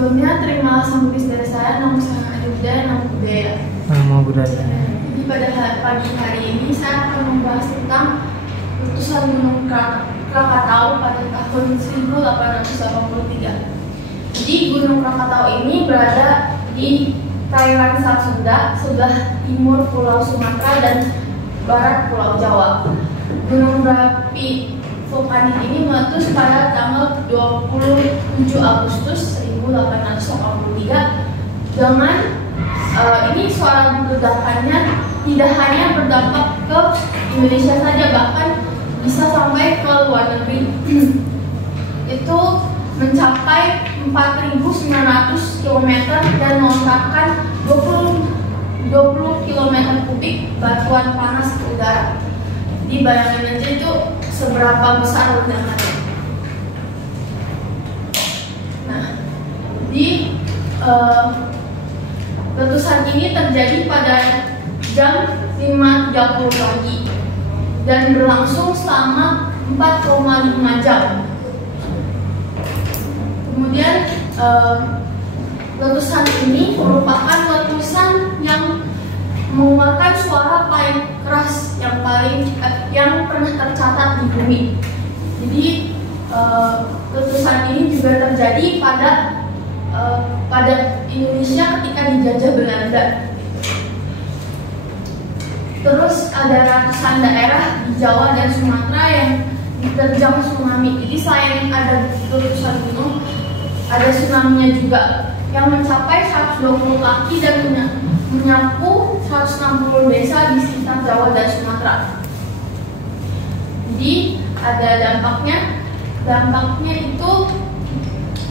Sebelumnya terimalah sambutan dari saya, nama saya Adi Budaya, nama budaya. Nama budaya. Jadi pada pagi hari ini saya akan membahas tentang letusan Gunung Krakatau pada tahun 1883. Jadi Gunung Krakatau ini berada di perairan Selat Sunda, sebelah timur Pulau Sumatera dan barat Pulau Jawa. Gunung berapi vulkanik ini meletus pada tanggal 27 Agustus 1883 dengan ini suara ledakannya tidak hanya berdampak ke Indonesia saja, bahkan bisa sampai ke luar negeri. Itu mencapai 4.900 km dan melontarkan 20 km kubik batuan panas ke udara. Jadi bayangin aja itu seberapa besar ledakannya. Nah, di letusan ini terjadi pada jam 5.30 pagi dan berlangsung selama 4,5 jam. Kemudian letusan ini merupakan letusan yang mengeluarkan suara paling keras yang pernah tercatat di bumi. Jadi letusan ini juga terjadi pada Indonesia ketika dijajah Belanda. Terus ada ratusan daerah di Jawa dan Sumatera yang diterjang tsunami. Jadi selain ada letusan gunung, ada tsunami-nya juga yang mencapai 120 kaki dan menyapu 160 desa di sekitar Jawa dan Sumatera. Jadi ada dampaknya. Dampaknya itu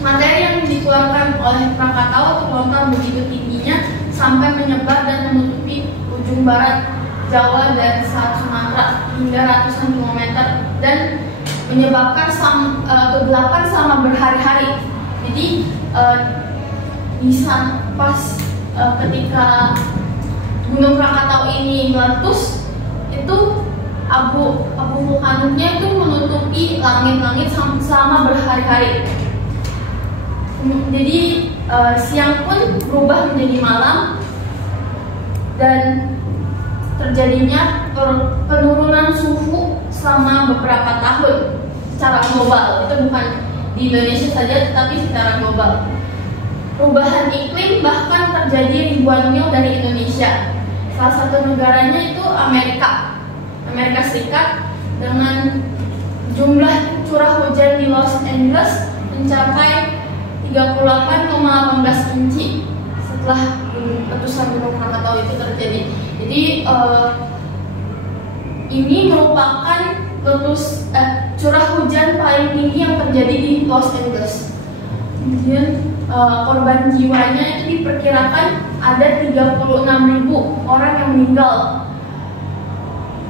materi yang dikeluarkan oleh Krakatau terlontar begitu tingginya sampai menyebar dan menutupi ujung barat Jawa dan Selat Sumatera hingga ratusan kilometer dan menyebabkan kegelapan selama berhari-hari. Jadi bisa pas ketika Gunung Krakatau ini meletus, itu abu vulkaniknya itu menutupi langit-langit selama berhari-hari. Jadi siang pun berubah menjadi malam dan terjadinya penurunan suhu selama beberapa tahun secara global. Itu bukan di Indonesia saja, tetapi secara global. Perubahan iklim bahkan terjadi ribuan mil dari Indonesia. Salah satu negaranya itu Amerika Serikat, dengan jumlah curah hujan di Los Angeles mencapai 38,18 inci setelah letusan Gunung Krakatau itu terjadi. Jadi ini merupakan curah hujan paling tinggi yang terjadi di Los Angeles. Kemudian korban jiwanya itu diperkirakan ada 36.000 orang yang meninggal.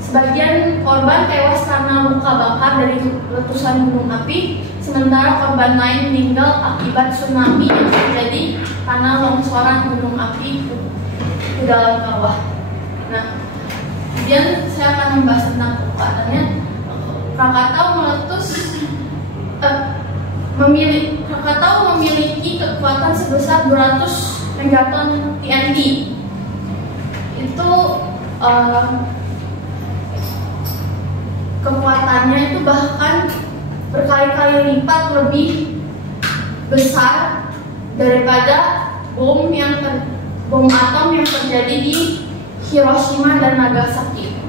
Sebagian korban tewas karena luka bakar dari letusan gunung api, sementara korban lain meninggal akibat tsunami yang terjadi karena longsoran gunung api ke dalam kawah. Nah, kemudian saya akan membahas tentang kekuatannya. Krakatau Krakatau memiliki kekuatan sebesar 200 megaton TNT. Itu kekuatannya itu bahkan berkali-kali lipat lebih besar daripada bom atom yang terjadi di Hiroshima dan Nagasaki.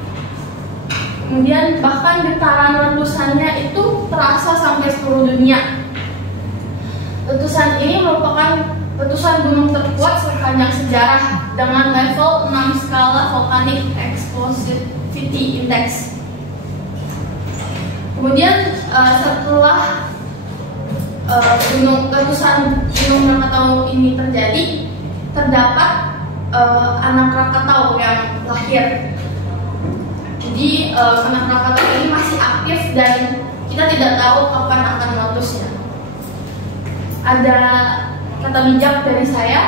Kemudian bahkan getaran letusannya itu terasa sampai seluruh dunia. Letusan ini merupakan letusan gunung terkuat sepanjang sejarah dengan level 6 skala Volcanic Explosivity Index. Kemudian setelah letusan Gunung Krakatau ini terjadi, terdapat anak Krakatau yang lahir. Jadi anak Krakatau ini masih aktif dan kita tidak tahu kapan akan meletusnya. Ada kata bijak dari saya,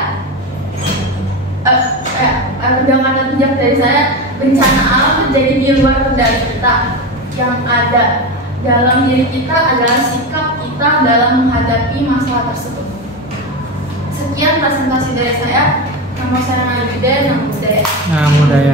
bencana alam terjadi di luar kendali kita. Yang ada dalam diri kita adalah sikap kita dalam menghadapi masalah tersebut. sekian presentasi dari saya. Nama saya Najida, nama budaya. Nah, budaya.